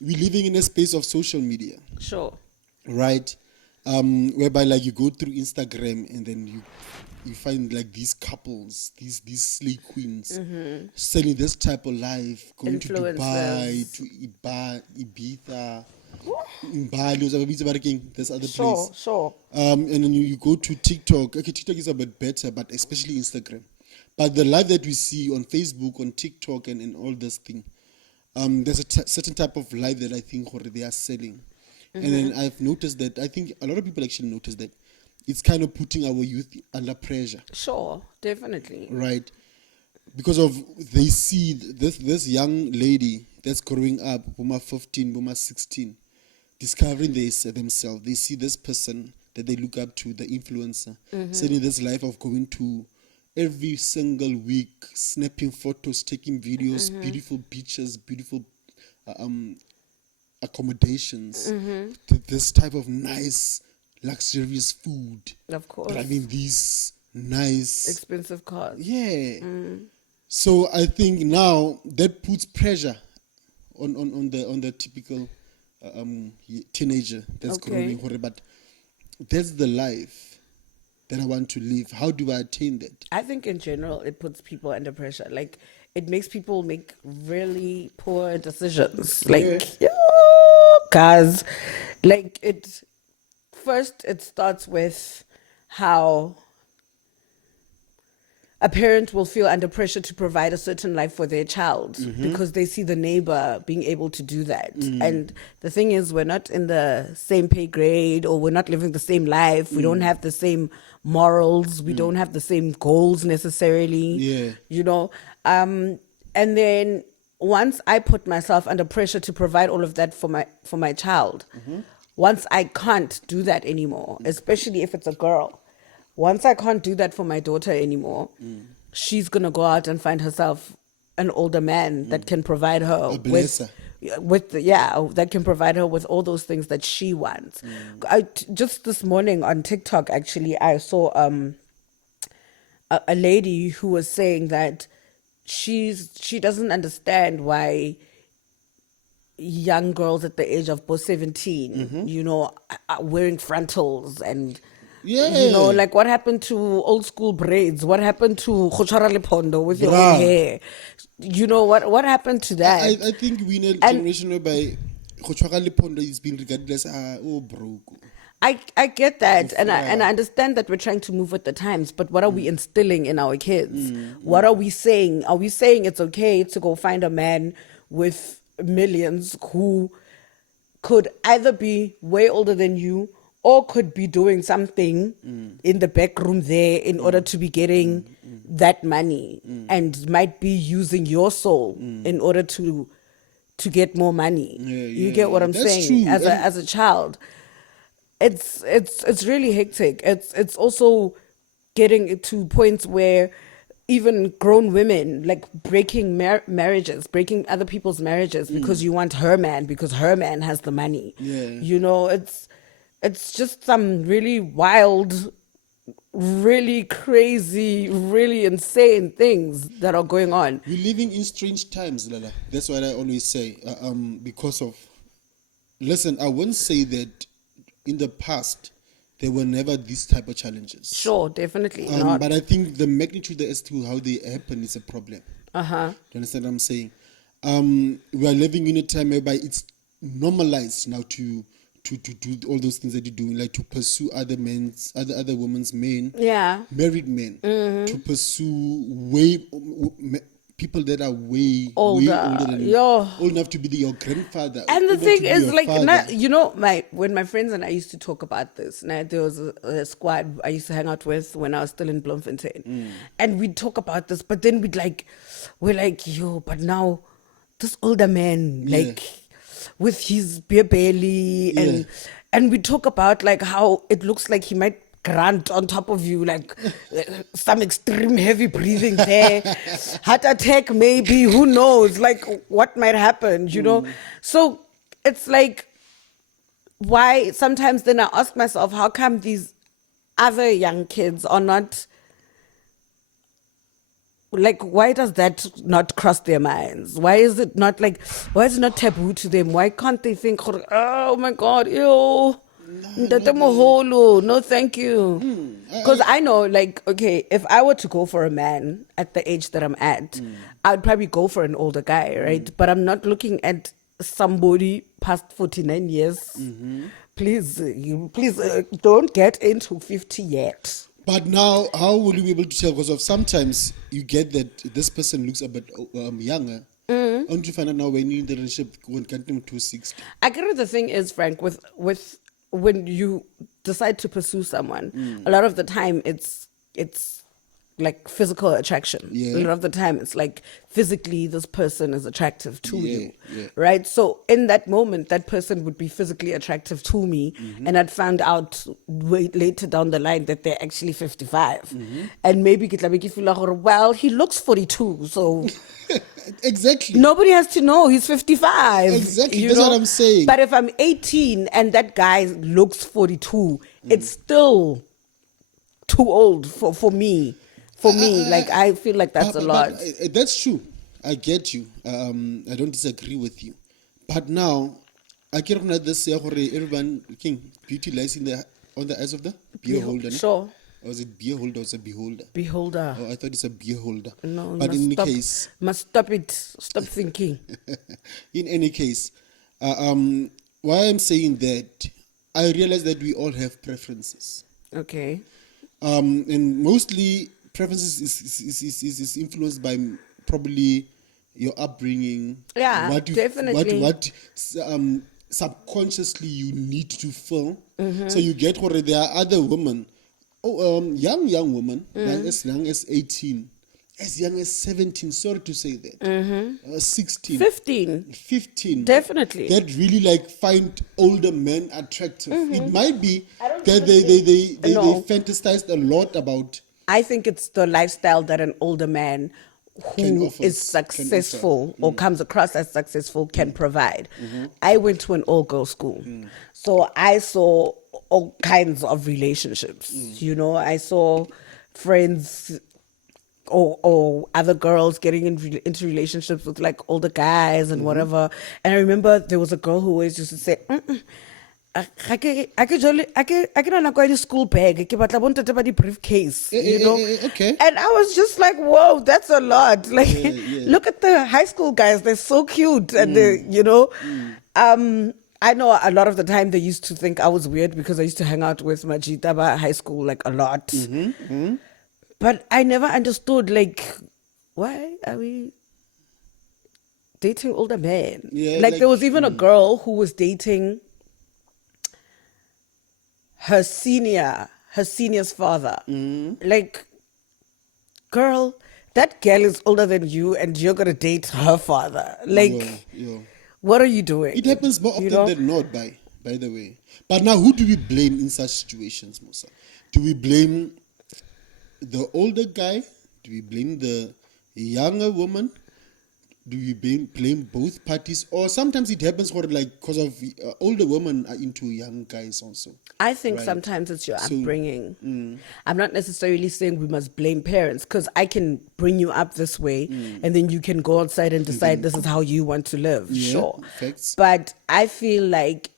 we're living in a space of social media, Sure. right? Whereby like you go through Instagram and then you find like these couples, these slay queens selling this type of life, going to Dubai, Influencers. to Ibiza, Bali, this other Sure, place. sure. And then you go to TikTok. Okay, TikTok is a bit better, but especially Instagram. But the life that we see on Facebook, on TikTok, and all this thing, there's a certain type of life that I think they are selling. And then I've noticed that, I think a lot of people actually notice that it's kind of putting our youth under pressure, Sure, definitely. right? Because of they see this young lady that's growing up, Boma 15, Boma 16, discovering themselves. They see this person that they look up to, the influencer, sending this life of going to every single week, snapping photos, taking videos, beautiful beaches, beautiful accommodations, this type of nice, luxurious food, Of course. driving these nice, Expensive cars. yeah. So I think now that puts pressure on the typical teenager that's Okay. growing. But that's the life that I want to live. How do I attain that? I think in general it puts people under pressure. Like it makes people make really poor decisions. Like, yeah, guys, like it. First, it starts with how a parent will feel under pressure to provide a certain life for their child because they see the neighbor being able to do that. And the thing is, we're not in the same pay grade, or we're not living the same life. We don't have the same morals. We don't have the same goals necessarily. Yeah. You know? And then once I put myself under pressure to provide all of that for my child, once I can't do that anymore, especially if it's a girl, once I can't do that for my daughter anymore, she's gonna go out and find herself an older man that can provide her A blesser. that can provide her with all those things that she wants. Just this morning on TikTok, actually, I saw a lady who was saying that she doesn't understand why young girls at the age of both 17, are wearing frontals and, Yeah. like what happened to old school braids? What happened to Khochara Lepondo with your Bruh. own hair? What happened to that? I think we're in a And- generation whereby Khochwaga Lepondo is being regarded as broke. I get that, and I understand that we're trying to move with the times, but what are we instilling in our kids? What are we saying? Are we saying it's okay to go find a man with millions who could either be way older than you or could be doing something in the back room there in order to be getting that money and might be using your soul in order to get more money? You get what I'm That's saying? true. As a child, it's really hectic. It's also getting to points where even grown women like breaking marriages, breaking other people's marriages because you want her man, because her man has the money. Yeah. It's just some really wild, really crazy, really insane things that are going on. We're living in strange times, Lala. That's what I always say. Because of, listen, I won't say that in the past there were never these type of challenges. Sure, definitely not. But I think the magnitude as to how they happen is a problem. Do you understand what I'm saying? We are living in a time whereby it's normalized now to do all those things that you're doing, like to pursue other women's men, Yeah. married men, to pursue people that are way Older. older than you, Yo. old enough to be your grandfather. And the old enough thing to be is, your like, father. when my friends and I used to talk about this, there was a squad I used to hang out with when I was still in Bloemfontein, and we'd talk about this, but then we're like, yo, but now this older man, Yeah. like, with his beer belly, and we talk about like how it looks like he might grunt on top of you, like some extreme heavy breathing there, heart attack maybe, who knows, like what might happen, So it's like, why sometimes then I ask myself, how come these other young kids are not like, why does that not cross their minds? Why is it not taboo to them? Why can't they think, oh my God, ew, Ntate Moholo, no thank you. Because I know, like, okay, if I were to go for a man at the age that I'm at, I'd probably go for an older guy, right? But I'm not looking at somebody past 49 years. Please, don't get into 50 yet. But now, how will you be able to tell? Because of sometimes you get that this person looks a bit younger. Only to find out now when you're in the relationship when counting to 60. I get it. The thing is, Frank, with when you decide to pursue someone, a lot of the time it's like physical attraction. Yeah. A lot of the time it's like physically this person is attractive to you, yeah. right? So in that moment, that person would be physically attractive to me, and I'd found out later down the line that they're actually 55, and maybe well, he looks 42, so. Exactly. Nobody has to know he's 55. Exactly. That's what I'm saying. But if I'm 18 and that guy looks 42, it's still too old for me. For me, like, I feel like that's a lot. But that's true. I get you. I don't disagree with you. But now, I can't remember this everyone beauty lies on the eyes of the beer holder. Sure. Or was it beer holder or was it beholder? Beholder. Oh, I thought it's a beer holder. No, but in any case, must stop it. Stop thinking. In any case, why I'm saying that, I realize that we all have preferences. Okay. And mostly preferences is influenced by probably your upbringing. Yeah, definitely. What subconsciously you need to feel. So you get where there are other women, young women, as young as 18, as young as 17, sorry to say that, 16, 15, definitely, that really like find older men attractive. It might be that they fantasized a lot about. I think it's the lifestyle that an older man who is successful or comes across as successful can provide. I went to an all-girls school, so I saw all kinds of relationships. You know, I saw friends or other girls getting into relationships with like older guys and whatever. And I remember there was a girl who always used to say, I can not go in school bag. But I wanted to buy the briefcase, you know. Okay. And I was just like, whoa, that's a lot. Like, look at the high school guys; they're so cute, and they, you know. I know a lot of the time they used to think I was weird because I used to hang out with Majitaba high school like a lot. But I never understood, like, why are we dating older men? Yeah, like there was even a girl who was dating her senior's father. Like, girl, that girl is older than you and you're gonna date her father. Like, what are you doing? It happens more often than not, by the way. But now, who do we blame in such situations, Musa? Do we blame the older guy? Do we blame the younger woman? Do we blame both parties? Or sometimes it happens because of older women are into young guys also. I think sometimes it's your upbringing. I'm not necessarily saying we must blame parents, because I can bring you up this way and then you can go outside and decide this is how you want to live. Sure. Facts. But I feel like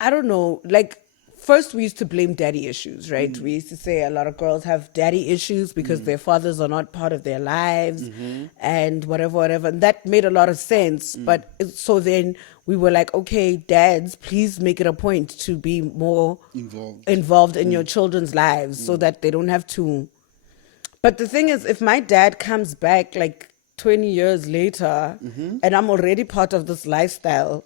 I don't know, like, first, we used to blame daddy issues, right? We used to say a lot of girls have daddy issues because their fathers are not part of their lives and whatever. And that made a lot of sense. But so then we were like, okay, dads, please make it a point to be more involved in your children's lives so that they don't have to. But the thing is, if my dad comes back like 20 years later and I'm already part of this lifestyle,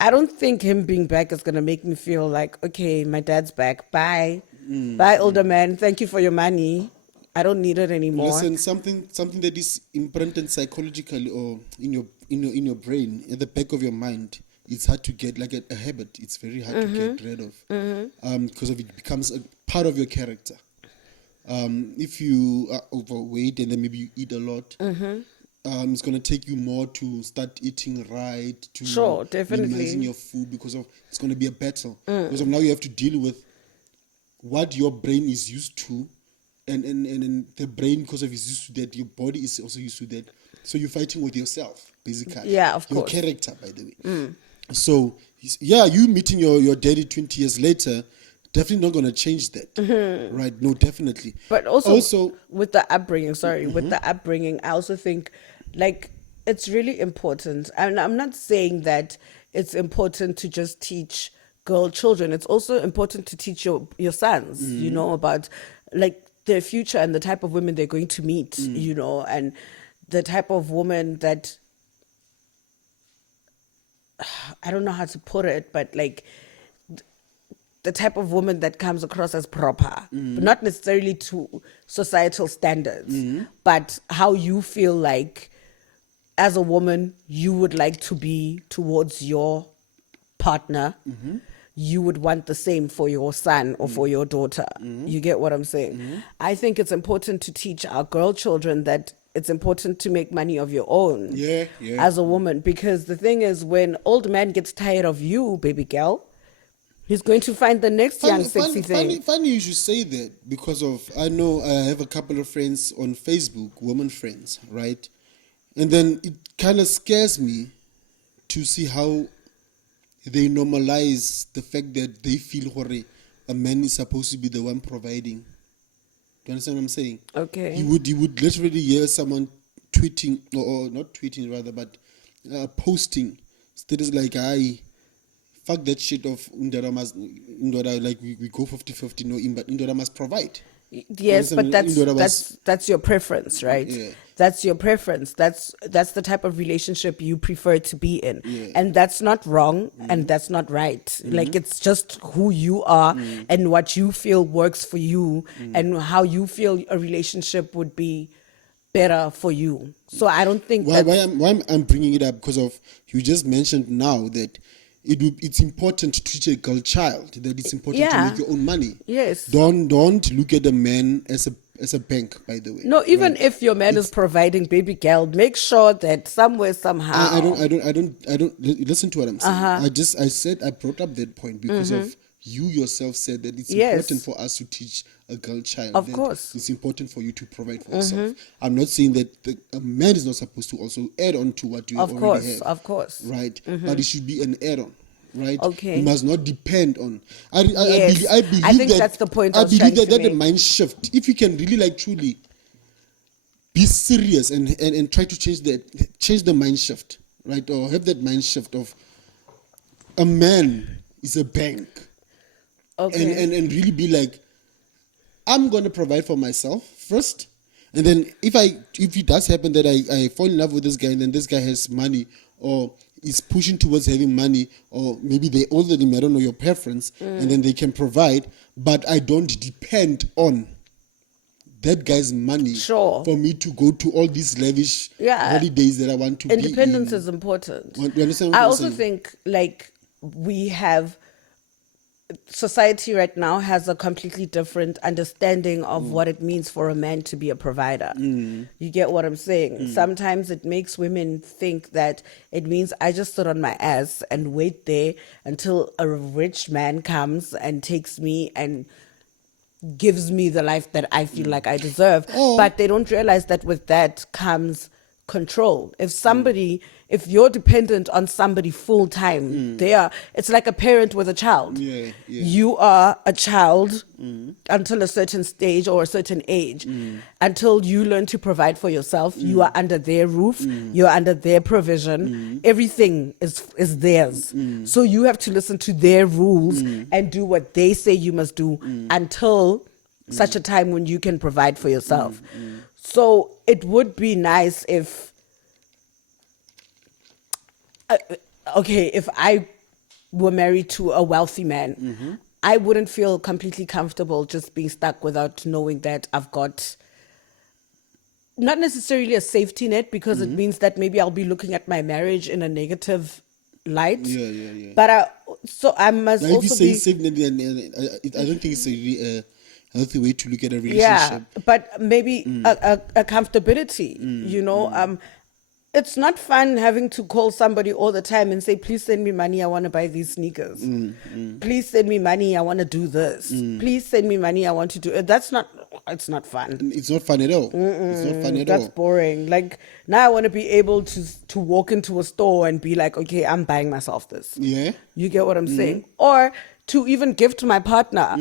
I don't think him being back is going to make me feel like, okay, my dad's back. Bye. Bye, older man. Thank you for your money. I don't need it anymore. Listen, something that is imprinted psychologically or in your brain, at the back of your mind, it's hard to get, like a habit. It's very hard to get rid of because it becomes a part of your character. If you are overweight and then maybe you eat a lot, it's going to take you more to start eating right, to minimizing your food, because of it's going to be a battle. Because of now you have to deal with what your brain is used to and the brain, because of is used to that, your body is also used to that. So you're fighting with yourself, basically. Yeah, of your course. character, by the way. So yeah, you meeting your daddy 20 years later, definitely not going to change that, right? No, definitely. But also with the upbringing, with the upbringing, I also think like it's really important. And I'm not saying that it's important to just teach girl children. It's also important to teach your sons, about like their future and the type of women they're going to meet, and the type of woman that I don't know how to put it, but like the type of woman that comes across as proper, but not necessarily to societal standards, but how you feel like as a woman you would like to be towards your partner. You would want the same for your son or for your daughter. You get what I'm saying? I think it's important to teach our girl children that it's important to make money of your own as a woman, because the thing is, when old man gets tired of you, baby girl, he's going to find the next young sexy thing. Funny you should say that, because of, I know I have a couple of friends on Facebook, women friends, right? And then it kind of scares me to see how they normalize the fact that they feel a man is supposed to be the one providing. Do you understand what I'm saying? Okay. You would literally hear someone tweeting, or not tweeting rather, but posting status like, "I fuck that shit of Indora must, like we go 50-50, no, but Indora must provide." Yes, but that's your preference, right? Yeah. That's your preference. That's the type of relationship you prefer to be in. Yeah. And that's not wrong and that's not right. Like, it's just who you are and what you feel works for you and how you feel a relationship would be better for you. So I don't think why I'm bringing it up, because of, you just mentioned now that it's important to teach a girl child that it's important to make your own money. Yes. Don't look at a man as a bank, by the way. No, even if your man is providing, baby girl, make sure that somewhere, somehow. I don't listen to what I'm saying. I brought up that point because of you yourself said that it's important for us to teach a girl child. Of course. It's important for you to provide for yourself. I'm not saying that a man is not supposed to also add on to what you already have. Of course. Right? But it should be an add-on. Right? Okay. You must not depend on. I believe I think that's the point I believe that make. a mind shift. If you can really truly be serious and try to change the mind shift, right? Or have that mind shift of a man is a bank. Okay. And really be like, I'm gonna provide for myself first. And then if it does happen that I fall in love with this guy, and then this guy has money or is pushing towards having money, or maybe they older than me, I don't know your preference, and then they can provide, but I don't depend on that guy's money for me to go to all these lavish holidays that I want to be in. Independence is important. You understand what I I'm also saying? think, like, we have society right now has a completely different understanding of what it means for a man to be a provider. You get what I'm saying? Sometimes it makes women think that it means I just sit on my ass and wait there until a rich man comes and takes me and gives me the life that I feel like I deserve. But they don't realize that with that comes control. If you're dependent on somebody full time, it's like a parent with a child. You are a child until a certain stage or a certain age. Until you learn to provide for yourself, you are under their roof, you're under their provision. Everything is theirs. So you have to listen to their rules and do what they say you must do until such a time when you can provide for yourself. So it would be nice if if I were married to a wealthy man, I wouldn't feel completely comfortable just being stuck without knowing that I've got not necessarily a safety net, because it means that maybe I'll be looking at my marriage in a negative light. But I must now, also if you be say safe net, I don't think it's a really healthy way to look at a relationship. But maybe a comfortability, it's not fun having to call somebody all the time and say, please send me money, I want to buy these sneakers. Please send me money, I want to do this. Please send me money, I want to do it. That's not, it's not fun. It's not fun at all. It's not fun at That's all. boring. Like, now I want to be able to walk into a store and be like, okay, I'm buying myself this. Yeah. You get what I'm saying? Or to even give to my partner.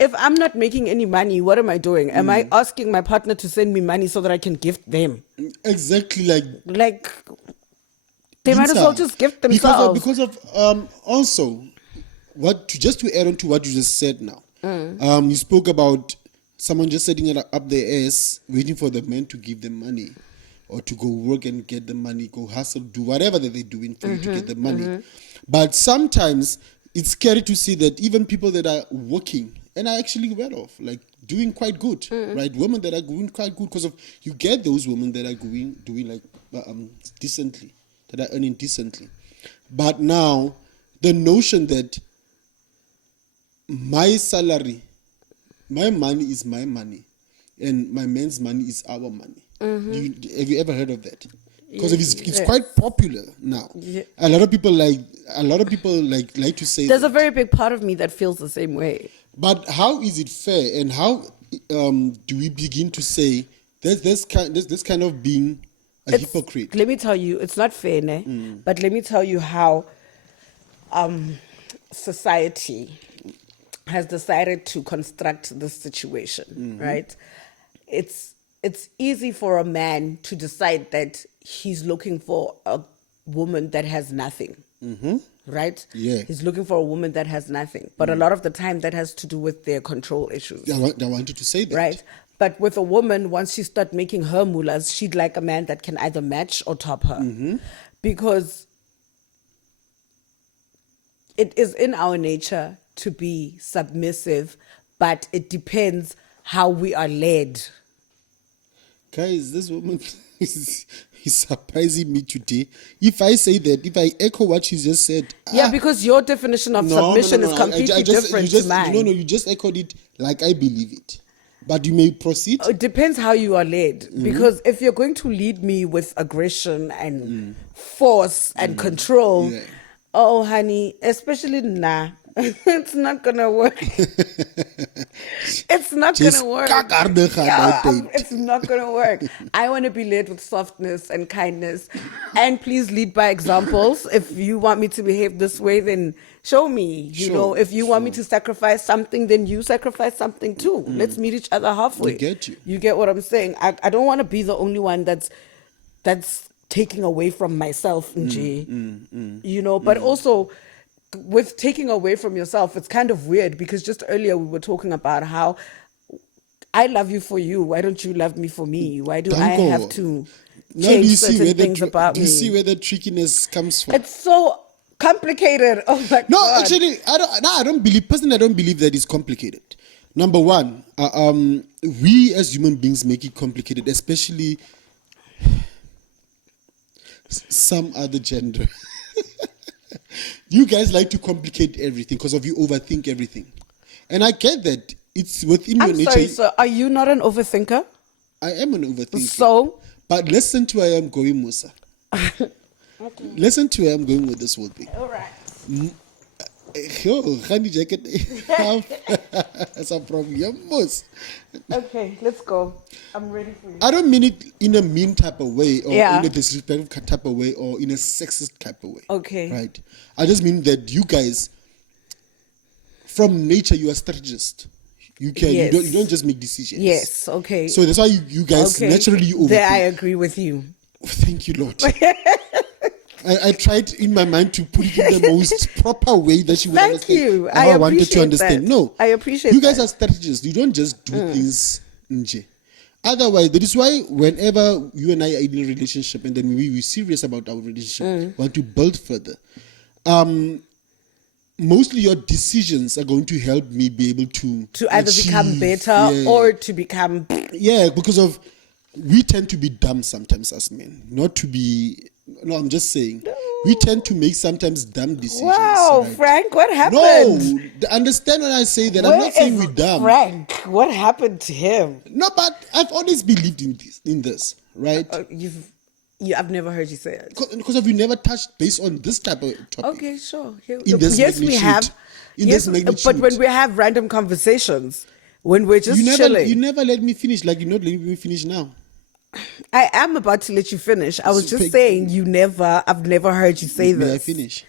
If I'm not making any money, what am I doing? Am I asking my partner to send me money so that I can gift them? Exactly, Like, they might as well just gift themselves. Because of also just to add on to what you just said now. You spoke about someone just setting it up their ass, waiting for the man to give them money, or to go work and get the money, go hustle, do whatever that they're doing for you to get the money. But sometimes it's scary to see that even people that are working and are actually well off, like doing quite good, right? Women that are doing quite good, because of you get those women that are doing like decently, that are earning decently. But now the notion that my salary, my money is my money, and my man's money is our money. Have you ever heard of that? Because it's quite popular now. Yeah. A lot of people like to say there's that. a very big part of me that feels the same way. But how is it fair, and how do we begin to say this kind of being a hypocrite? Let me tell you, it's not fair, ne? But let me tell you how society has decided to construct this situation, right? It's easy for a man to decide that he's looking for a woman that has nothing. Right? Yeah. He's looking for a woman that has nothing. But a lot of the time that has to do with their control issues. I wanted to say that. Right? But with a woman, once she start making her mullahs, she'd like a man that can either match or top her. Because it is in our nature to be submissive, but it depends how we are led. Guys, this woman is surprising me today. If I say that, if I echo what she just said. Yeah, because your definition of submission is completely different to mine. No, you just echoed it like I believe it. But you may proceed. It depends how you are led. Because if you're going to lead me with aggression and force and control, oh, honey, especially it's not gonna work. It's not gonna work. It's not gonna work. I want to be led with softness and kindness, and please lead by examples. If you want me to behave this way, then show me. You know, if you want me to sacrifice something, then you sacrifice something too. Let's meet each other halfway. I get you. You get what I'm saying? I don't want to be the only one that's taking away from myself, you know. But also, with taking away from yourself, it's kind of weird, because just earlier we were talking about how I love you for you. Why don't you love me for me? Why do I have to change certain things about me? Do you see where the trickiness comes from? It's so complicated. Oh my God. Actually, I don't believe that it's complicated. Number one, we as human beings make it complicated, especially some other gender. You guys like to complicate everything because of you overthink everything. And I get that. It's within your nature. I'm sorry, so are you not an overthinker? I am an overthinker. So? But listen to where I am going, Musa. Okay. Listen to where I'm going with this whole thing. All right. Honey jacket. That's a problem. Okay, let's go. I'm ready for you. I don't mean it in a mean type of way, or in a disrespectful type of way, or in a sexist type of way. Okay. Right. I just mean that you guys, from nature, you are strategists. You can. Yes. You don't just make decisions. Yes. Okay. So that's why you guys naturally overthink. There, I agree with you. Thank you, Lord. I tried in my mind to put it in the most proper way that you would understand. Thank you. I wanted to understand. That. No, I appreciate you guys that. are strategists. You don't just do things nje. Otherwise, that is why whenever you and I are in a relationship, and then we're serious about our relationship, want to build further, mostly your decisions are going to help me be able to either become better or to become because of we tend to be dumb sometimes as men, not to be. No, I'm just saying. We tend to make sometimes dumb decisions. Wow, right? Frank, what happened? No, understand when I say that. I'm not saying we're dumb. Frank, what happened to him? No, but I've always believed in this, right? I've never heard you say it. Because of you never touched base on this type of topic. Okay, sure. Yes, we have. But when we have random conversations, when we're just you chilling. never let me finish. Like you're not letting me finish now. I am about to let you finish. I was So, just saying I've never heard you say may I this. finish?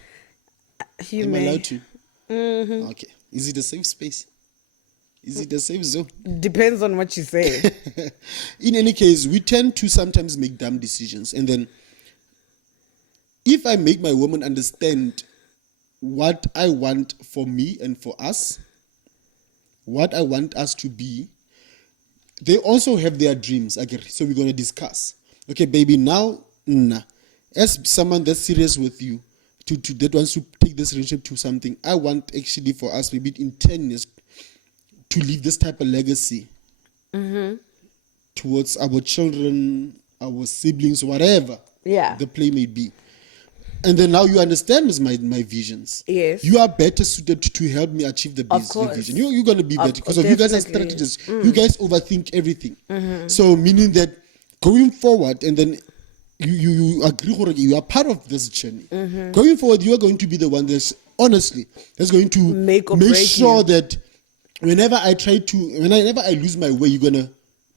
You Am I may. allowed to? Okay. Is it a safe space? Is it a safe zone? Depends on what you say. In any case, we tend to sometimes make dumb decisions. And then if I make my woman understand what I want for me and for us, what I want us to be, they also have their dreams. Okay, so we're going to discuss. Okay, baby, now, as someone that's serious with you, that wants to take this relationship to something, I want actually for us maybe in 10 years to leave this type of legacy towards our children, our siblings, whatever the play may be. And then now you understand my visions. Yes. You are better suited to help me achieve the vision. You're going to be better because of you guys are strategists. You guys overthink everything. So meaning that going forward, and then you agree, you are part of this journey. Going forward, you are going to be the one that's going to make sure that whenever I lose my way, you're gonna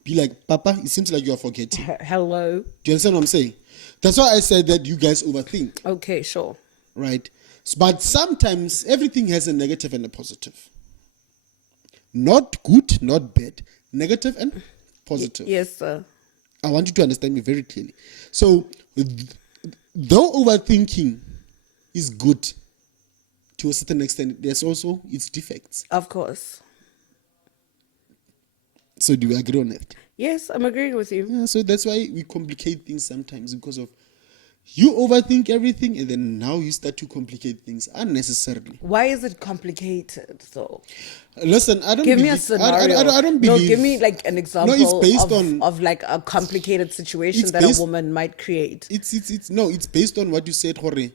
be like, Papa, it seems like you are forgetting. Hello. Do you understand what I'm saying? That's why I said that you guys overthink. Okay, sure. Right? But sometimes everything has a negative and a positive. Not good, not bad. Negative and positive. Yes, sir. I want you to understand me very clearly. So, though overthinking is good to a certain extent, there's also its defects. Of course. So do you agree on that? Yes, I'm agreeing with you. Yeah, so that's why we complicate things sometimes, because of you overthink everything and then now you start to complicate things unnecessarily. Why is it complicated though? Listen, I don't give believe, me a scenario. I don't believe. No, give me like an example of like a complicated situation that a woman might create. It's based on what you said, Jorge.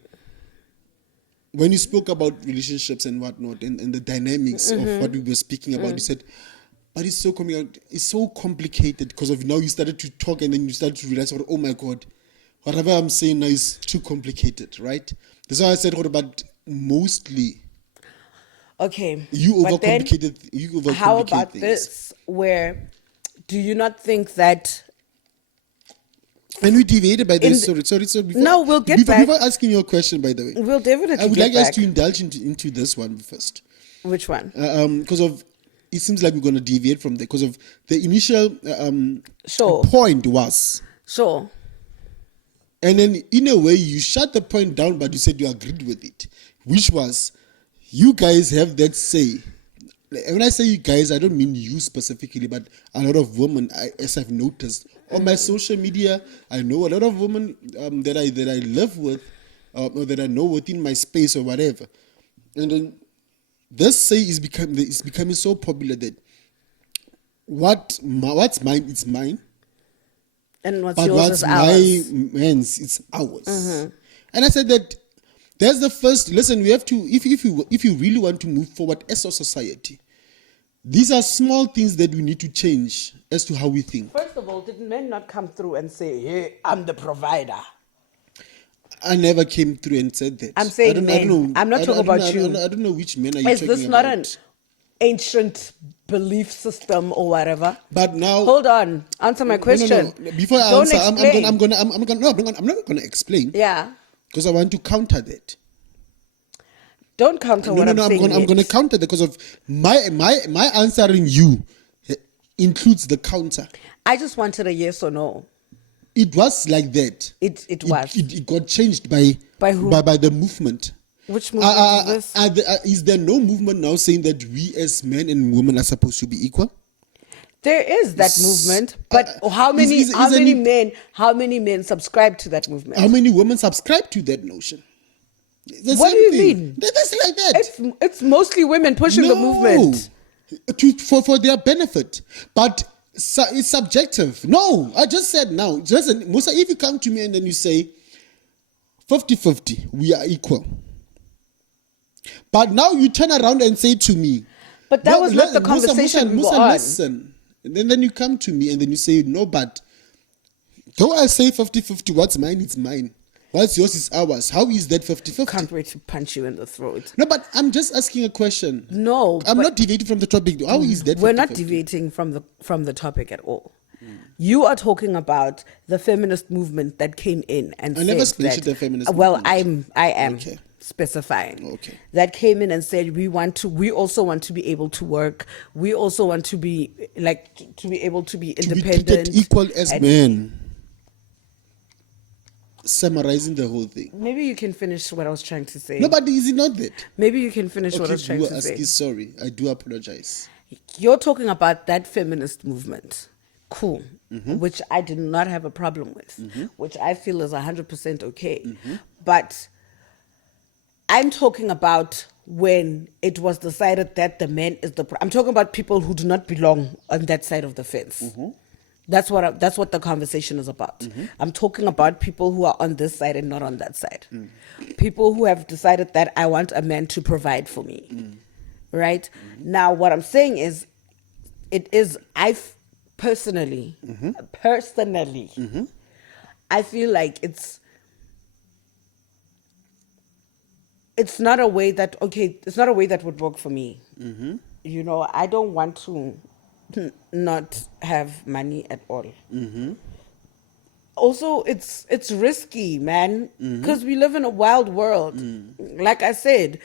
When you spoke about relationships and whatnot and the dynamics of what we were speaking about, you said, but it's so complicated because of now you started to talk and then you started to realize, oh my God, whatever I'm saying now is too complicated, right? That's why I said, but mostly, okay, you overcomplicated. How about things. this? Where do you not think that? And we deviated by this. Sorry. We'll get back. Before asking your question, by the way, we'll definitely. I would like us to indulge into this one first. Which one? Because of. It seems like we're going to deviate from there because of the initial sure. point was. Sure. And then in a way, you shut the point down, but you said you agreed with it, which was you guys have that say. When I say you guys, I don't mean you specifically, but a lot of women, as I've noticed, on my social media, I know a lot of women that I live with or that I know within my space or whatever. And then this say is becoming so popular that what's mine is mime, and but what's my man's it's ours. And I said that there's the first. Listen, we have to if you really want to move forward as a society, these are small things that we need to change as to how we think. First of all, did men not come through and say, "Hey, I'm the provider"? I never came through and said that. I'm saying men. I'm not talking about you. I don't know which men are you talking about. Is this not an ancient belief system or whatever? But now, hold on. Answer my question. No. Before I answer, I'm not gonna explain. Yeah. Because I want to counter that. Don't counter what I'm saying. I'm gonna counter that because of my answering you includes the counter. I just wanted a yes or no. It was like that. It was. It got changed by who? By the movement. Which movement is this? Is there no movement now saying that we as men and women are supposed to be equal? There is that movement, but how many men subscribe to that movement? How many women subscribe to that notion? What do you mean? That's like that. It's mostly women pushing the movement for their benefit, but. So it's subjective. No, I just said now. Musa, if you come to me and then you say 50-50, we are equal. But now you turn around and say to me, but that was not the conversation Musa, listen. And then you come to me and then you say, no, but though I say 50-50, what's mine, it's mine. Whilst yours is ours. How is that 50-50? Can't wait to punch you in the throat. No, but I'm just asking a question. No, I'm but not deviating from the topic. How is that 50-50? we're not deviating from the topic at all. You are talking about the feminist movement that came in and I said never that, mentioned the feminist well, movement. I am Okay. specifying. Okay. That came in and said we also want to be able to work. We also want to be to be able to be independent, To be treated equal as and- men. Summarizing the whole thing. Maybe you can finish what I was trying to say. No, but is it not that? Maybe you can finish what I Okay, was trying to say. sorry. I do apologize. You're talking about that feminist movement. Cool. Mm-hmm. Which I do not have a problem with, which I feel is 100% okay. Mm-hmm. But I'm talking about when it was decided that the man is I'm talking about people who do not belong on that side of the fence. Mm-hmm. That's what the conversation is about. I'm talking about people who are on this side and not on that side. People who have decided that I want a man to provide for me. Right? Now, what I'm saying is, personally, I feel like it's not a way that would work for me. You know, I don't want to not have money at all. Also, it's risky, man, because we live in a wild world. Like I said,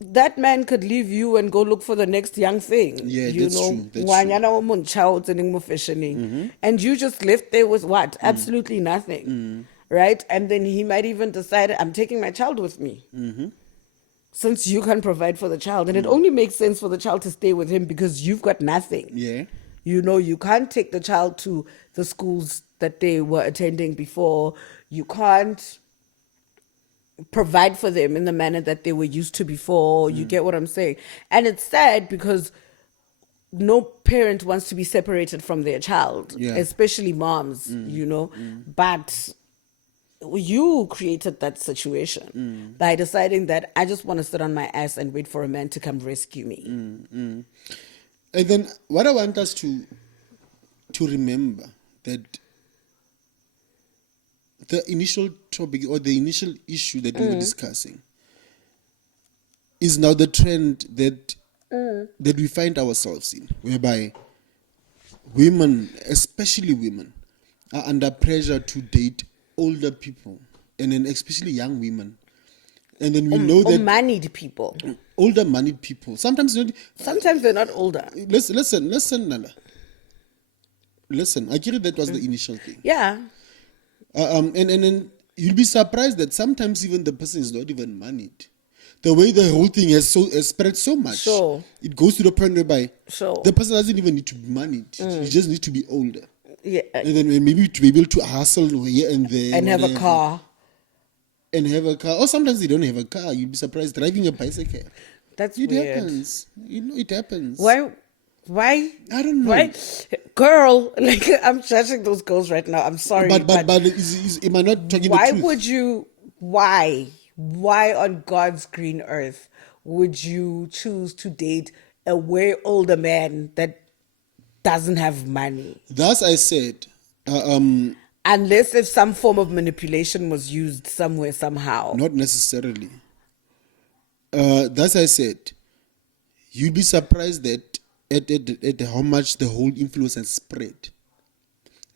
that man could leave you and go look for the next young thing. Yeah, you that's know, true. That's Ngwanyana wo montjha o tseneng mo fashioneng. And you just left there with what? Absolutely nothing. Right? And then he might even decide, I'm taking my child with me. Since you can provide for the child. And it only makes sense for the child to stay with him because you've got nothing. Yeah. You know, you can't take the child to the schools that they were attending before. You can't provide for them in the manner that they were used to before. You get what I'm saying? And it's sad because no parent wants to be separated from their child, especially moms, you know. But you created that situation by deciding that I just want to sit on my ass and wait for a man to come rescue me. And then what I want us to remember that the initial topic or the initial issue that we were discussing is now the trend that we find ourselves in, whereby women, especially women, are under pressure to date older people, and then especially young women. And then we know that moneyed people. Older moneyed people. Sometimes they're not older. Listen, Nala. Listen, I get it, that was the initial thing. Yeah. And then you'll be surprised that sometimes even the person is not even moneyed. The way the whole thing has spread so much, Sure. it goes to the point whereby Sure. the person doesn't even need to be moneyed. He just needs to be older. Yeah. And then maybe to be able to hustle here and there. And have a car. And have a car. Or sometimes they don't have a car. You'd be surprised driving a bicycle. That's It weird. happens. You know, it happens. Why? I don't know. Why? Girl, like, I'm judging those girls right now. I'm sorry. But am I not talking why the truth? would you, why on God's green earth would you choose to date a way older man that doesn't have money? Thus I said, Unless if some form of manipulation was used somewhere, somehow. not necessarily. Thus I said, you'd be surprised that at how much the whole influence has spread.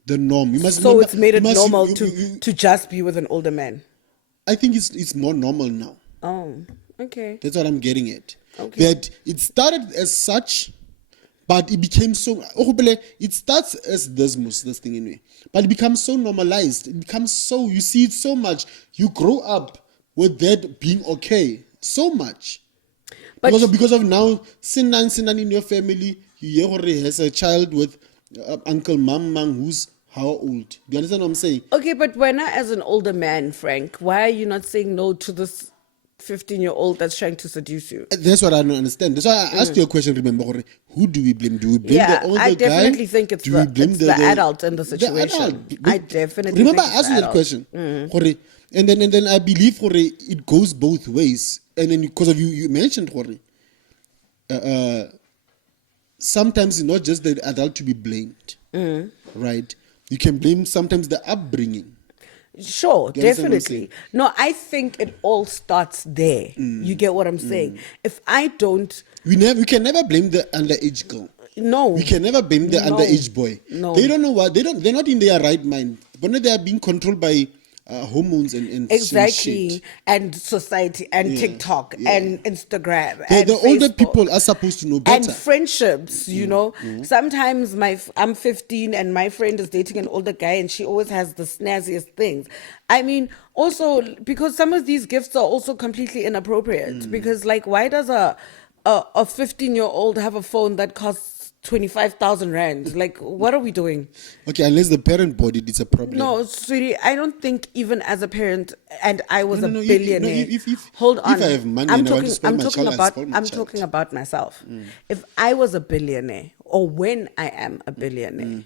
The norm. You must So remember, it's made it you must- normal you- to just be with an older man. I think it's more normal now. Oh, okay. That's what I'm getting at. Okay. That it started as such, but it became so. It starts as this thing anyway, but it becomes so normalized. It becomes so, you see it so much. You grow up with that being okay so much. But Because of now, Sinan in your family, you hear he has a child with Uncle Mang who's how old? Do you understand what I'm saying? okay, but when as an older man, Frank, why are you not saying no to this 15-year-old that's trying to seduce you? That's what I don't understand. That's why I asked you a question, remember. Who do we blame? Do we blame Yeah, the older I guy? definitely think it's Do we blame the adult in the situation. adult? I definitely remember think I it's asked you the that adult. question. Gore, and then I believe Gore, it goes both ways. And then because of you mentioned Gore, sometimes it's not just the adult to be blamed, right? You can blame sometimes the upbringing. Sure, Do you understand what I'm definitely. No, I think it all starts there. You get what I'm saying? If I don't, We can never blame the underage girl. no, We can never blame the no, underage boy. no. They don't know what they're not in their right mind. But they are being controlled by hormones and Exactly. shit. And society and Yeah, TikTok yeah. and Instagram The, and the older Facebook. people are supposed to know And better. friendships, you know. Sometimes I'm 15 and my friend is dating an older guy and she always has the snazziest things. I mean, also because some of these gifts are also completely inappropriate. Because like, why does a 15-year-old have a phone that costs 25,000 rand? Like, what are we doing? Okay, unless the parent bought it, it's a problem. No, sweetie, I don't think even as a parent, and I was No, a no, no, billionaire. if Hold on, I have money I'm and I want talking. to spoil I'm my talking child, I about. spoil my I'm child. talking about myself. If I was a billionaire, or when I am a billionaire,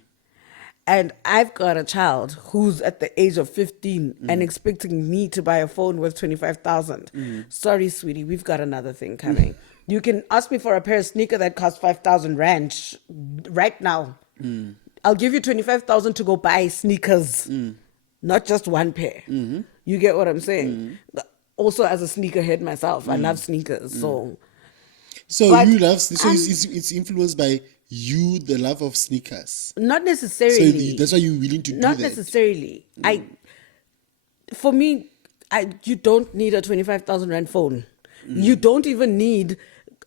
and I've got a child who's at the age of 15 and expecting me to buy a phone worth 25,000, sorry, sweetie, we've got another thing coming. You can ask me for a pair of sneakers that cost 5,000 rand right now. I'll give you 25,000 to go buy sneakers, not just one pair. You get what I'm saying? Also, as a sneakerhead myself, I love sneakers. So, So but you love so I'm it's influenced by you, the love of sneakers. not So necessarily. that's why you're willing to do Not that. necessarily. For me, you don't need a 25,000 rand phone. You don't even need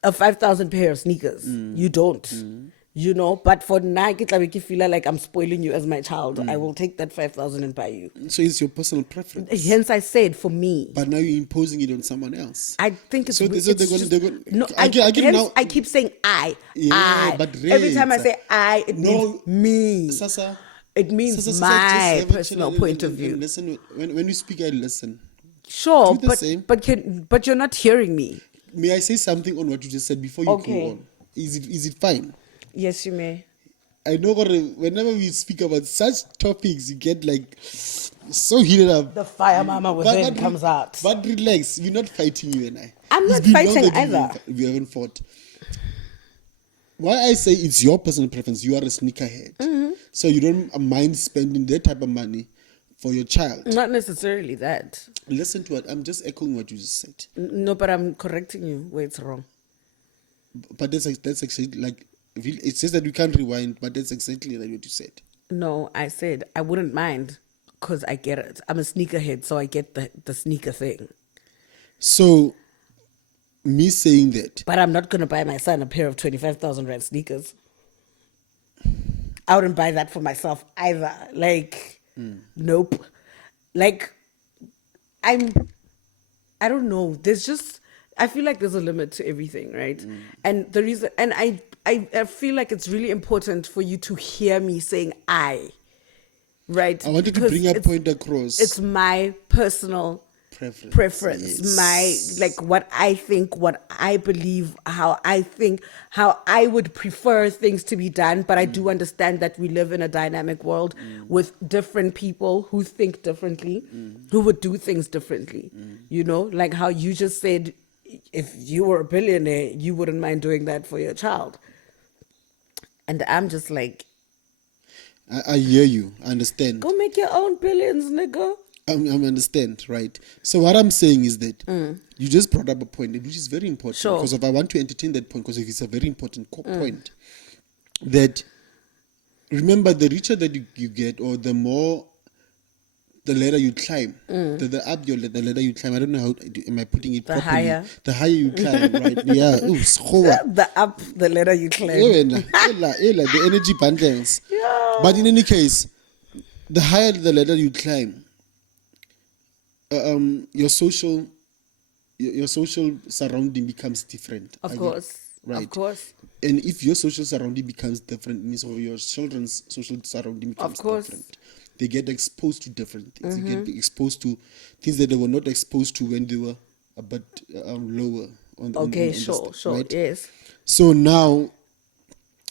a 5,000 pair of sneakers. You don't. You know, but for Nike, like, if you feel like I'm spoiling you as my child, I will take that 5,000 and buy you. So it's your personal preference. Hence, I said for me. But now you're imposing it on someone else. I think it's So weird. they're It's going. just- They're going. no, I get hence now. I keep saying I. Yeah, I. but Every time I Reds, say I, it means me. Sasa, It means Sasa, just my have a chill personal and- point and- of and view. listen when you speak, I listen. Sure, Do the same. but you're not hearing me. May I say something on what you just said before you Okay. go on? Is it fine? Yes, you may. I know whenever we speak about such topics, you get like so heated up. The fire mama within comes out. But relax, we're not fighting you and I. I'm It's not been long fighting that either. We haven't fought. Why I say it's your personal preference, you are a sneakerhead. Mm-hmm. So you don't mind spending that type of money for your child. Not necessarily that. Listen to what I'm just echoing what you just said. No, but I'm correcting you where it's wrong. But that's actually like it says that we can't rewind, but that's exactly like what you said. No, I said I wouldn't mind because I get it. I'm a sneakerhead, so I get the sneaker thing. So me saying that, But I'm not going to buy my son a pair of 25,000 rand sneakers. I wouldn't buy that for myself either. Like, nope. Like, I don't know. I feel like there's a limit to everything, right? And the reason, and I feel like it's really important for you to hear me saying right? I wanted to Because bring a point across. It's my personal preference, yes. my, like, what I think, what I believe, how I think, how I would prefer things to be done. But I do understand that we live in a dynamic world with different people who think differently, who would do things differently. You know, like how you just said, if you were a billionaire, you wouldn't mind doing that for your child. And I'm just like, I hear you. I understand. go make your own billions, nigga. I understand, right? So what I'm saying is that you just brought up a point which is very important. Sure. Because if I want to entertain that point, because it's a very important point, that remember the richer that you get, or the more the ladder you climb, the up the ladder you climb. I don't know how am I putting it The properly. higher. The higher you climb, right? Yeah. Ooh, schowa. The letter you claim. The energy bundles. Yeah. But in any case, the higher the ladder you climb, your social surrounding becomes different. Of course. Right. Of course. And if your social surrounding becomes different, it means your children's social surrounding becomes course. different. They get exposed to different things. They get exposed to things that they were not exposed to when they were a bit lower. Okay, on sure, the sure, right? yes. So now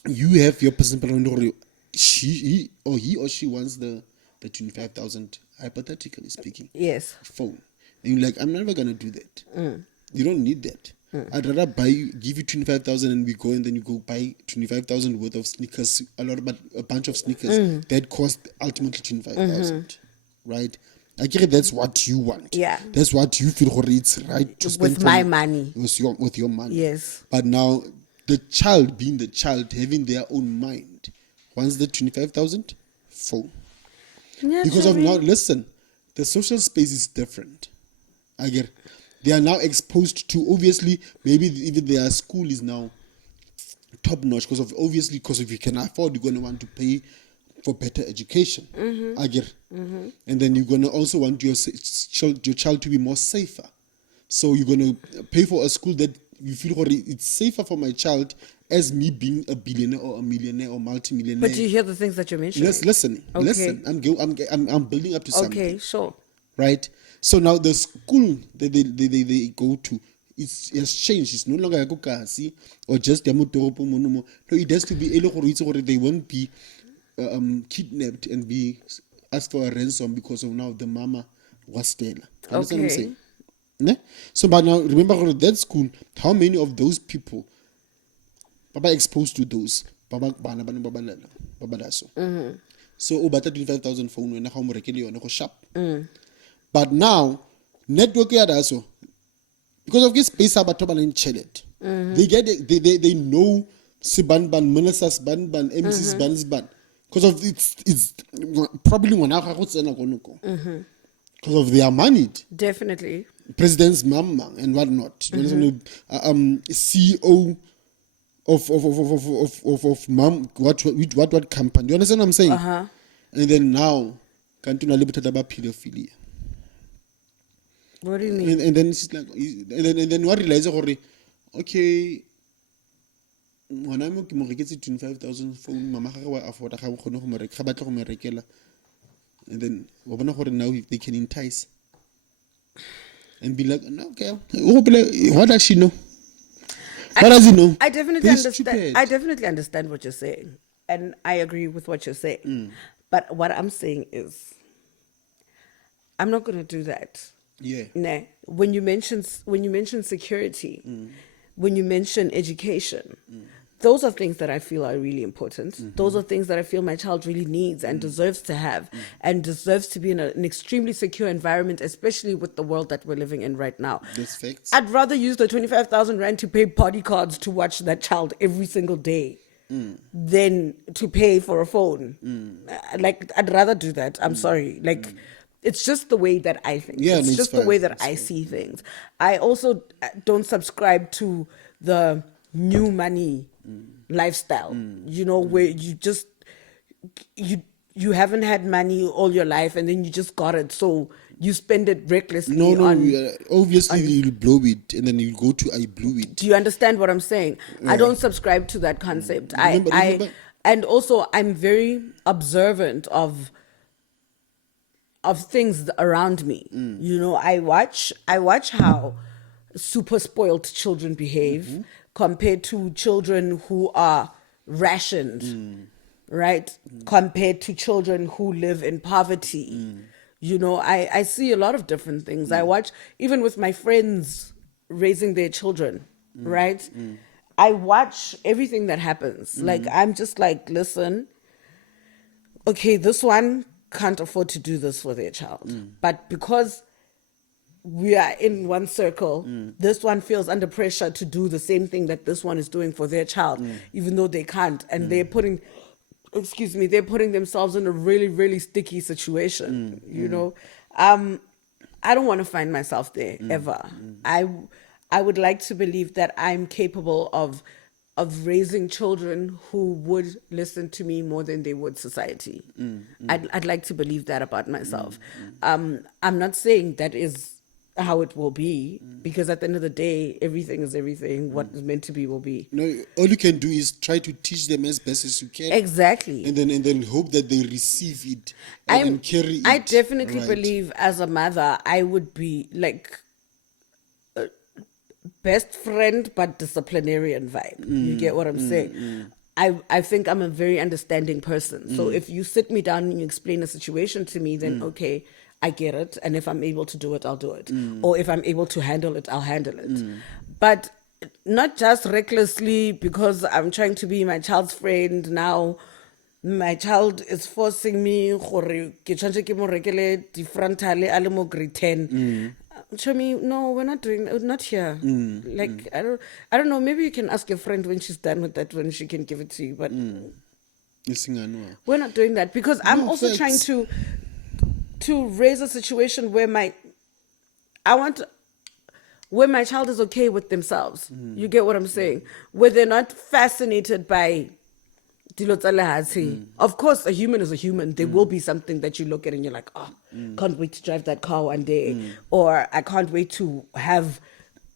you have your person around he or she wants the 25,000, hypothetically speaking, Yes. phone. And you're like, I'm never gonna do that. You don't need that. I'd rather give you 25,000 and we go, and then you go buy 25,000 worth of sneakers, a bunch of sneakers that cost ultimately 25,000, right? I get that's what you want. Yeah. That's what you feel it's right to spend With my money. With your money. Yes. But now the child being the child having their own mind wants the 25,000 phone. Yeah, Because of now, listen, the social space is different. I get it. They are now exposed to, obviously, maybe even their school is now top notch because if you can afford, you're going to want to pay for better education. I get it. And then you're going to also want your child to be more safer. So you're going to pay for a school that you feel it's safer for my child as me being a billionaire or a millionaire or multimillionaire. But do you hear the things that you're mentioning? Listen. I'm building up to something. Okay, sure. Right? So now the school that they go to, it has changed. It's no longer a Kasi or just Yamutoropo Monomo. No, it has to be they won't be kidnapped and be asked for a ransom because of now the mama was there. Understand what I'm saying? Ne? So but now remember that school, how many of those people Baba exposed to those? Baba So over 25,000 phone when how more shop. But now, network also because of this space in Chelet, they know Siban ban, Ministers ban, MCs ban, because of it's probably one because of their money. Definitely. President's mama and whatnot. CEO of mom what company. You understand what I'm saying? And then now, can't you about pedophilia? What do you mean? And then she's like, and then what realize okay, when I'm okay, I get 25,000 phone, mama wa afford and then now they can entice and be like, no, okay, what does she know? What does he know? I definitely understand. I definitely understand what you're saying, and I agree with what you're saying. But what I'm saying is, I'm not going to do that. Yeah. Nah. When you mention security, when you mention education, those are things that I feel are really important. Those are things that I feel my child really needs and deserves to have and deserves to be in an extremely secure environment, especially with the world that we're living in right now. That's facts. I'd rather use the 25,000 rand to pay bodyguards to watch that child every single day than to pay for a phone. Like, I'd rather do that. I'm sorry. Like, it's just the way that I think. Yeah, it's just the way that I see things. I also don't subscribe to the new money lifestyle, where you just you haven't had money all your life and then you just got it, so you spend it recklessly. Obviously you'll blow it and then you'll go to I blew it. Do you understand what I'm saying? I don't subscribe to that concept. Remember. And also I'm very observant of things around me. I watch how super spoiled children behave compared to children who are rationed, right? Compared to children who live in poverty. I see a lot of different things. I watch, even with my friends raising their children, right? I watch everything that happens. Like, I'm just like, listen, okay, this one can't afford to do this for their child. But because we are in one circle, this one feels under pressure to do the same thing that this one is doing for their child, even though they can't. And they're putting themselves in a really, really sticky situation, I don't want to find myself there ever. I would like to believe that I'm capable of raising children who would listen to me more than they would society. I'd like to believe that about myself. I'm not saying that is how it will be, because at the end of the day, everything is everything. What is meant to be will be. No, all you can do is try to teach them as best as you can. Exactly. And then hope that they receive it and carry it. I definitely believe, as a mother, I would be like best friend but disciplinarian vibe. You get what I'm saying? I think I'm a very understanding person. So if you sit me down and you explain a situation to me, then okay, I get it. And if I'm able to do it, I'll do it. Or if I'm able to handle it, I'll handle it. But not just recklessly because I'm trying to be my child's friend now. my child is forcing me gore ke tshwantse ke mo rekele di frontale a le mo grade 10. Show me, no, we're not doing, not here. Like I don't know. Maybe you can ask your friend when she's done with that, when she can give it to you. But we're not doing that because I'm also trying to raise a situation where I want where my child is okay with themselves. You get what I'm saying? Where they're not fascinated by dilo tsa lehatshe. Of course, a human is a human. There will be something that you look at and you're like, oh, can't wait to drive that car one day. Or I can't wait to have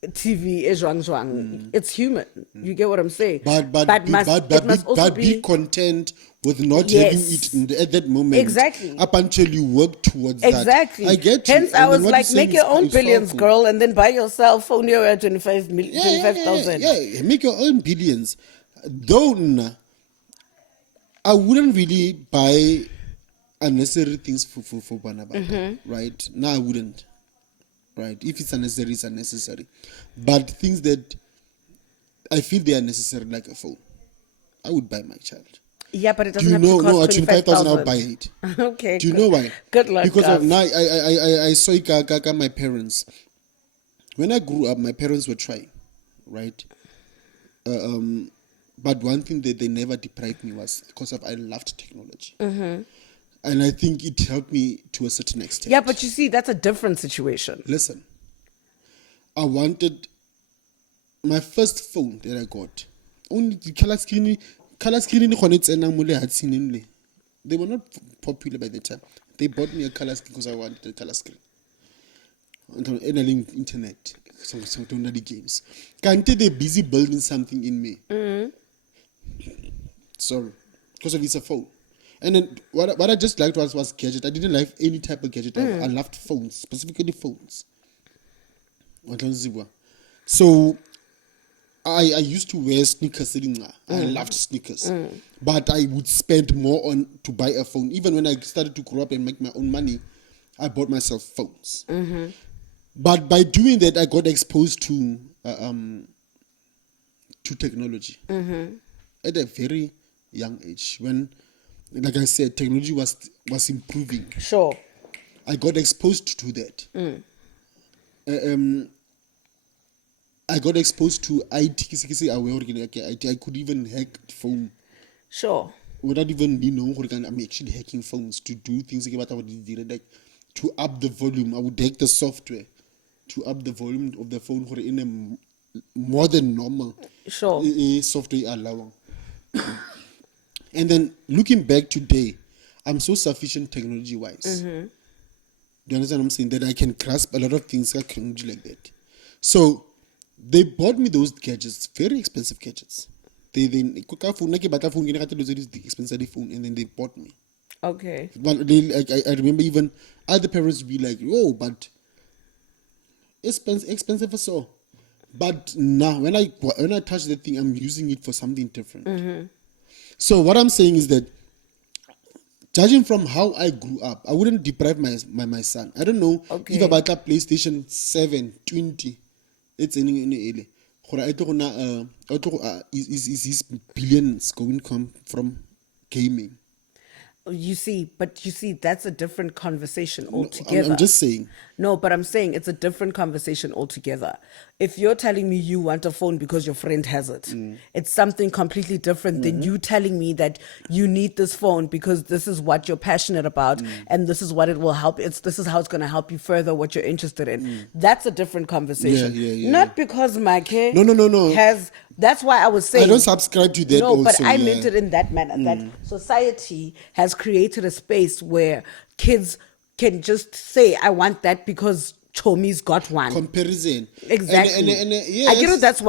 TV zhuang. It's human. You get what I'm saying? It must also be content with not having it at that moment. Exactly. Up until you work towards exactly. that. I get Hence, you. I was like, make your own billions, girl, and then buy yourself only around 25,000. Yeah, make your own billions. Though, I wouldn't really buy unnecessary things for Banabata, right? No, I wouldn't. Right? If it's unnecessary, it's unnecessary. But things that I feel they are necessary, like a phone, I would buy my child. Yeah, but it doesn't have to cost 25,000. I'll buy it. Okay. Do you know why? Good luck. Because of now, I saw my parents. When I grew up, my parents were trying, right? But one thing that they never deprived me was because I loved technology. And I think it helped me to a certain extent. Yeah, but you see, that's a different situation. Listen, I wanted my first phone that I got. Only the color screen. They were not popular by the time. They bought me a color screen because I wanted a color screen. And internet. Some the games. Can't they busy building something in me? Sorry. Because of it's a phone. And then what I just liked was gadget. I didn't like any type of gadget. I loved phones, specifically phones. So I used to wear sneakers. I loved sneakers. But I would spend more on to buy a phone. Even when I started to grow up and make my own money, I bought myself phones. But by doing that, I got exposed to technology at a very young age. When, like I said, technology was improving. Sure. I got exposed to that. I got exposed to IT. I could even hack phone. Sure. Without even I'm actually hacking phones to do things like to up the volume. I would hack the software to up the volume of the phone in a more than normal software allowing. And then looking back today, I'm so sufficient technology-wise. Do you understand what I'm saying? That I can grasp a lot of things like technology like that. So they bought me those gadgets, very expensive gadgets. They expensive phone, and then they bought me. Okay. But I remember even other parents would be like, "Oh, but expensive for so." But now when I touch that thing, I'm using it for something different. So what I'm saying is that, judging from how I grew up, I wouldn't deprive my son. I don't know if about a PlayStation 7, 20, it's in the is his billions going to come from gaming? You see, that's a different conversation altogether. I'm just saying. No, but I'm saying it's a different conversation altogether. If you're telling me you want a phone because your friend has it, it's something completely different than you telling me that you need this phone because this is what you're passionate about and this is what it will help. This is how it's going to help you further what you're interested in. That's a different conversation. Yeah. Not because my kid No. That's why I was saying. I don't subscribe to that. No, but I meant it in that manner that society has created a space where kids can just say, I want that because Chomi's got one. Comparison. Exactly. And yes, I get it. That's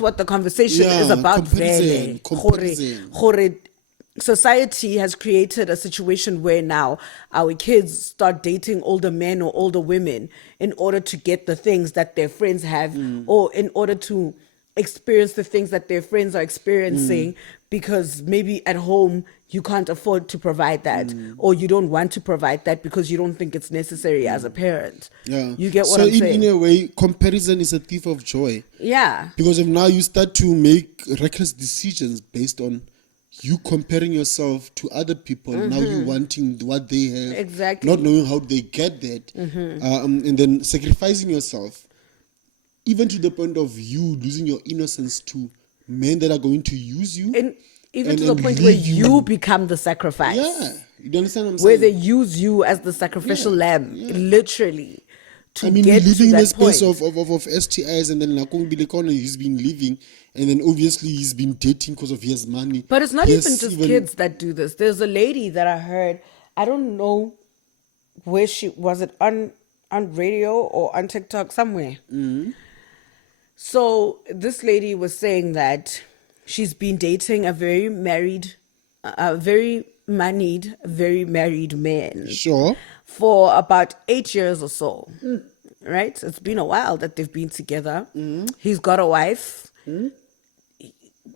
what the conversation is about. Comparison. Society has created a situation where now our kids start dating older men or older women in order to get the things that their friends have or in order to experience the things that their friends are experiencing because maybe at home you can't afford to provide that or you don't want to provide that because you don't think it's necessary as a parent. Yeah. You get what I'm saying? So in a way, comparison is a thief of joy. Yeah. Because of now you start to make reckless decisions based on you comparing yourself to other people. Now you wanting what they have. Exactly. Not knowing how they get that. And then sacrificing yourself. Even to the point of you losing your innocence to men that are going to use you. And even and to the point where leave you become the sacrifice. Yeah. You understand what I'm Where saying? they use you as the sacrificial lamb, literally. To I mean, get we're living to in a that space point. of STIs, and then Nakong Bilekona, he's been living, and then obviously he's been dating because of his money. But it's not Yes, even just kids that do this. There's a lady that I heard, I don't know where she was, it on radio or on TikTok somewhere. So this lady was saying that she's been dating a very moneyed, very married man. Sure. For about 8 years or so. Right? It's been a while that they've been together. He's got a wife.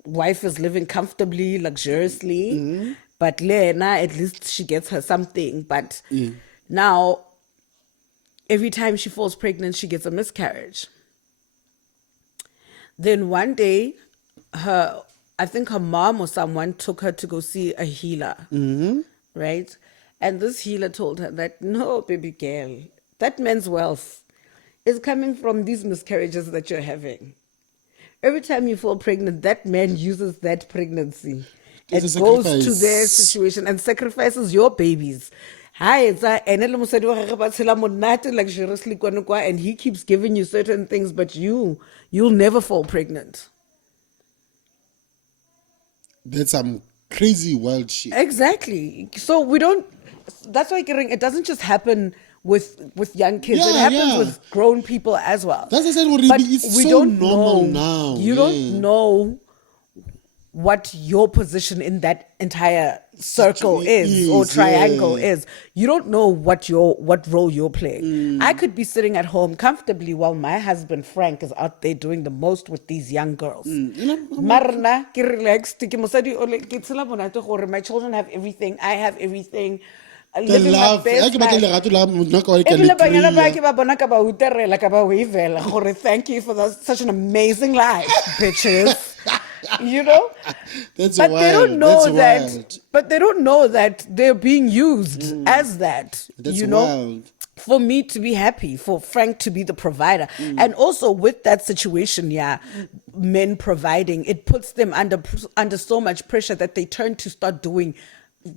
Wife is living comfortably, luxuriously. But Lena, at least she gets her something. But now, every time she falls pregnant, she gets a miscarriage. Then one day, I think her mom or someone took her to go see a healer. Right? And this healer told her that, no, baby girl, that man's wealth is coming from these miscarriages that you're having. Every time you fall pregnant, that man uses that pregnancy and It's a goes sacrifice. to their situation and sacrifices your babies. Hi, it's luxuriously, and he keeps giving you certain things, but you'll never fall pregnant. That's some crazy wild shit. Exactly. So we don't. That's why it doesn't just happen with young kids. It happens with grown people as well. That's what I said already. But It's we so don't normal know, now. You don't know what your position in that entire circle is or triangle is. You don't know what role you're playing. I could be sitting at home comfortably while my husband Frank is out there doing the most with these young girls. Marna, ke relaxed, ke mosadi o le- ke tshela monate gore my children have everything, I have everything. Living my best life. Ebile banyana ba ke ba bona ka ba uterela, ka ba wavela, gore thank you for such an amazing life, bitches. You know? That's But wild. they don't know That's that. wild. But they don't know that they're being used as that. That's you know, wild. for me to be happy, for Frank to be the provider, and also with that situation, men providing, it puts them under so much pressure that they turn to start doing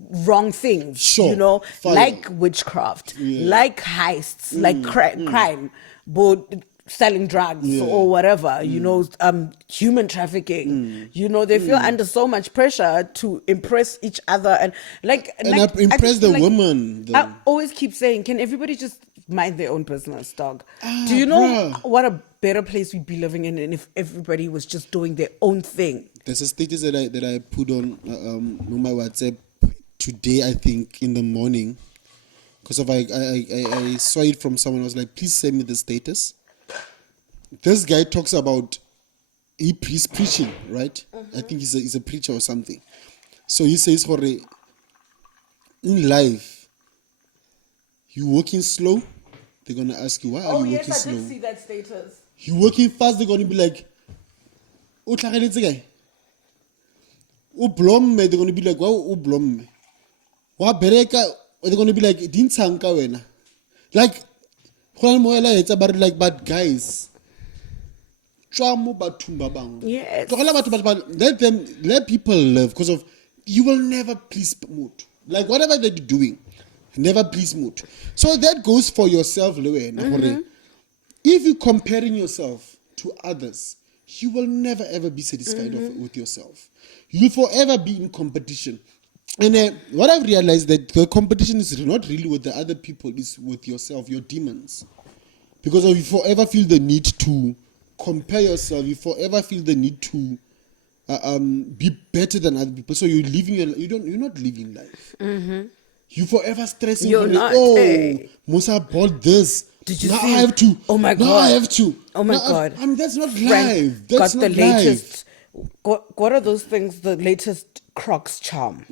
wrong things. Sure. You know, Fire. like witchcraft, like heists, like crime, but selling drugs or whatever, you know, human trafficking. You know, they feel under so much pressure to impress each other and impress the woman. I always keep saying, can everybody just mind their own business, dog? Do you know what a better place we'd be living in if everybody was just doing their own thing? There's a status that I put on my WhatsApp today, I think, in the morning, because I saw it from someone. I was like, please send me the status. This guy talks about he's preaching, right? I think he's a preacher or something. So he says, in life, you walking slow, they're gonna ask you, why are you walking slow? I did see that status. You working fast, they're gonna be like, "O tlhageletse kae?" O blomme, they're gonna be like, "Why o blomme?" Wa bereka, they're gonna be like, "Di ntshang ka wena." Like, go na mo ela etsa ba re like, but guys, tswa mo bathong ba bangwe. Yes. Tlogela batho ba let people live, because of you will never please mood. Like whatever that you're doing, never please mood. So that goes for yourself, Lewe. If you're comparing yourself to others, you will never ever be satisfied with yourself. You'll forever be in competition. And what I've realized that the competition is not really with the other people, it's with yourself, your demons. Because you forever feel the need to compare yourself, you forever feel the need to be better than other people. So you're living you're not living life. You forever stressing. You're not. Musa bought this. Did you now see? I have to. Oh my now God. I have to. Oh my now God. I mean, that's not Frank live. That's got not the latest. live. What are those things? The latest Crocs charm.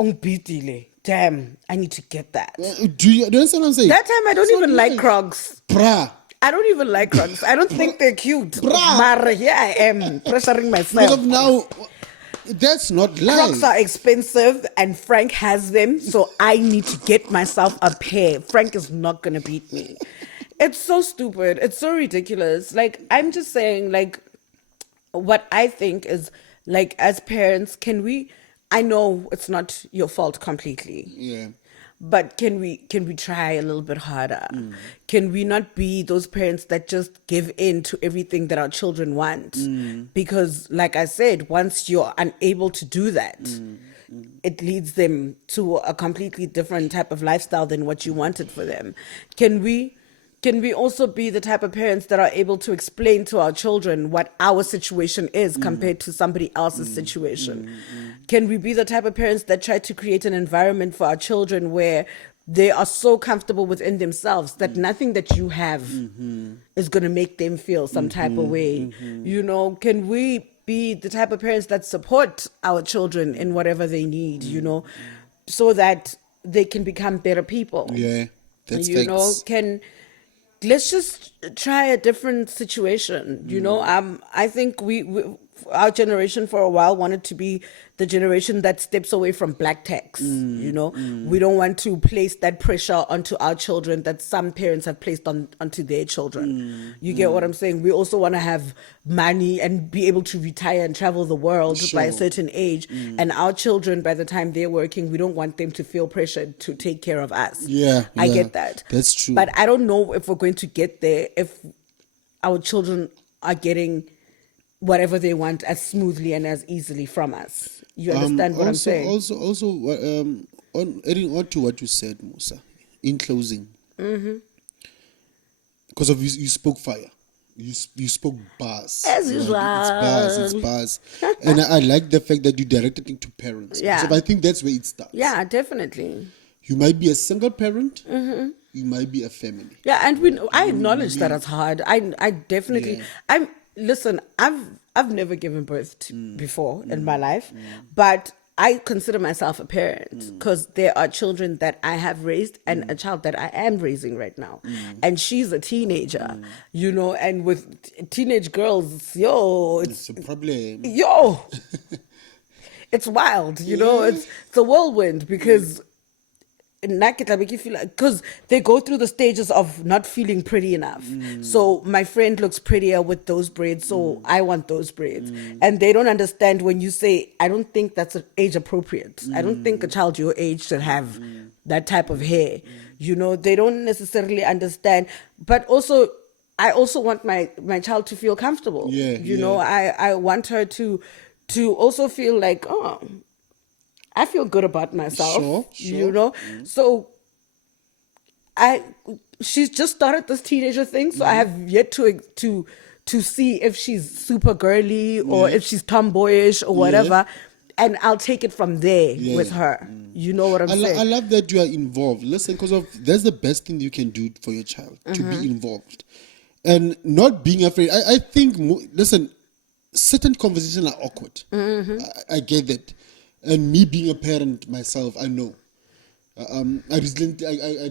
Umbitile. Damn, I need to get that. Do you understand what I'm saying? That time I don't It's not even like live. Crocs. Bruh. I don't even like Crocs. I don't think they're cute. Bruh. Mara, here I am pressuring Because myself. of now, That's not life. Crocs are expensive and Frank has them, so I need to get myself a pair. Frank is not gonna beat me. It's so stupid. It's so ridiculous. Like, I'm just saying, like, what I think is, like, as parents, I know it's not your fault completely. Yeah. But can we try a little bit harder? Can we not be those parents that just give in to everything that our children want? Because, like I said, once you're unable to do that, it leads them to a completely different type of lifestyle than what you wanted for them. Can we also be the type of parents that are able to explain to our children what our situation is compared to somebody else's situation? Can we be the type of parents that try to create an environment for our children where they are so comfortable within themselves that nothing that you have is going to make them feel some type of way? Can we be the type of parents that support our children in whatever they need, so that they can become better people? Yeah. That's Facts. Let's just try a different situation. I think our generation for a while wanted to be the generation that steps away from black tax. We don't want to place that pressure onto our children that some parents have placed onto their children. You get what I'm saying? We also want to have money and be able to retire and travel the world by a certain age. And our children, by the time they're working, we don't want them to feel pressured to take care of us. I get that. That's true. But I don't know if we're going to get there if our children are getting whatever they want as smoothly and as easily from us. You understand what I'm saying? Also, adding on to what you said, Musa, in closing, because of you spoke fire, you spoke bars. As usual. It's bars, and I like the fact that you directed it to parents. Yeah. So I think that's where it starts. Yeah, definitely. You might be a single parent. You might be a family. Yeah, and I acknowledge that it's hard. I definitely. Yeah. Listen. I've never given birth before in my life, but I consider myself a parent because there are children that I have raised and a child that I am raising right now, and she's a teenager. And with teenage girls, It's a problem. It's wild. It's a whirlwind because. Because they go through the stages of not feeling pretty enough. So my friend looks prettier with those braids, so I want those braids. And they don't understand when you say, I don't think that's age appropriate. I don't think a child your age should have that type of hair. They don't necessarily understand. But also, I also want my child to feel comfortable. I want her to also feel like, I feel good about myself, Sure. So she's just started this teenager thing, so I have yet to see if she's super girly or if she's tomboyish or whatever, and I'll take it from there with her. You know what I'm saying? I love that you are involved. Listen, that's the best thing you can do for your child, to be involved and not being afraid. I think, listen, certain conversations are awkward. I get that. And me being a parent myself, I know. I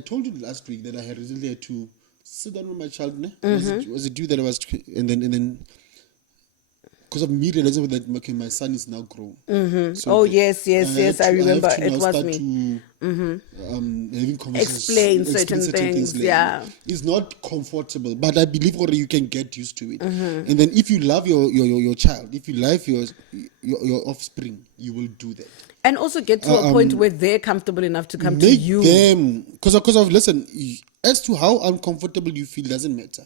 told you last week that I had recently had to sit down with my child. Was it you that I was, and then because of me realizing that my son is now grown. So yes, I remember. It was me. Having conversations, Explain certain things. Yeah, it's not comfortable, but I believe you can get used to it. And then if you love your child, if you love your offspring, you will do that. And also get to a point where they're comfortable enough to come to Make you. them, because of listen, as to how uncomfortable you feel doesn't matter.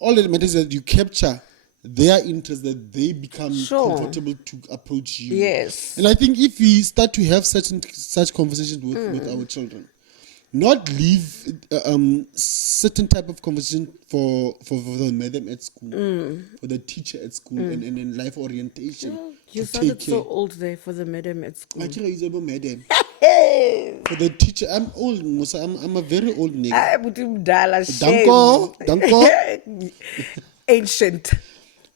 All that matters is that you capture their interest, that they become comfortable to approach you. Yes. And I think if we start to have such conversations with our children, not leave certain type of conversation for the madam at school, for the teacher at school, and in life orientation. You sounded so old there for the madam at school. Madam. For the teacher, I'm old, Musa. I'm a very old nigga. Danko. Ancient.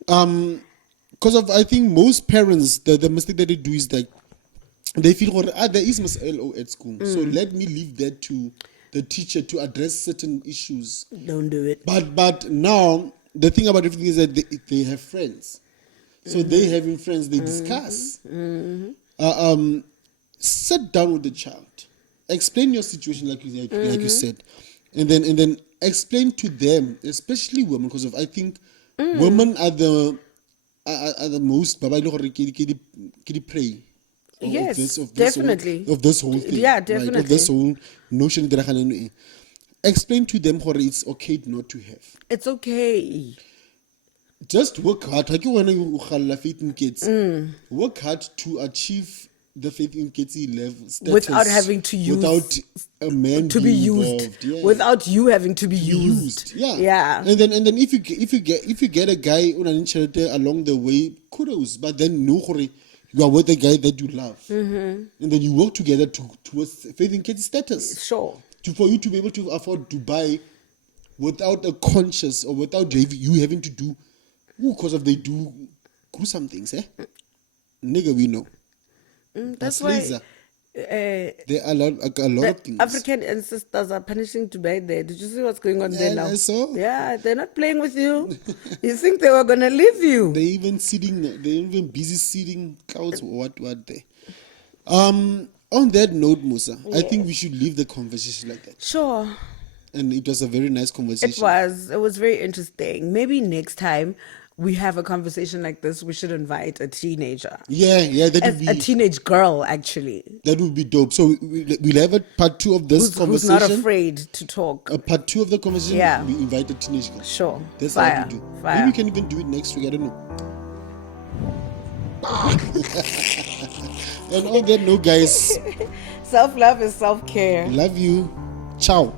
Because I think most parents, the mistake that they do is that they feel there is Miss LO at school, so let me leave that to the teacher to address certain issues. Don't do it. But now the thing about everything is that they have friends, So they having friends, they discuss. Sit down with the child, explain your situation like you said, and then explain to them, especially women, because I think women are the most prey Yes, of definitely. this whole thing. Yeah, Right? definitely. Of this whole notion. Explain to them how it's okay not to have. It's okay. Just work hard. Like you want to faith in kids. Work hard to achieve the faith in kids level status Without having to use, without a man to be being used, involved. Yeah. without you having to be used. Yeah. And then if you get a guy along the way, kudos. But then no hurry. You are with the guy that you love, and then you work together towards faith in kids status. Sure. For you to be able to afford to buy without a conscious or without you having to do, because of they do gruesome things, nigga, we know. That's why there are a lot of things. African ancestors are punishing Dubai there. Did you see what's going on there now? I saw. Yeah, they're not playing with you. You think they were gonna leave you? They're even busy seeding clouds or what there. On that note, Musa, I think we should leave the conversation like that. Sure. And it was a very nice conversation. It was very interesting. Maybe next time we have a conversation like this, we should invite a teenager. Yeah, that would be a teenage girl, actually. That would be dope. So we'll have a part 2 of this conversation. Who's not afraid to talk. A part 2 of the conversation. Yeah. We invite a teenage girl. Sure. That's Fire. how we do. Fire. Maybe we can even do it next week. I don't know. And on that note, guys. Self-love is self-care. Love you. Ciao.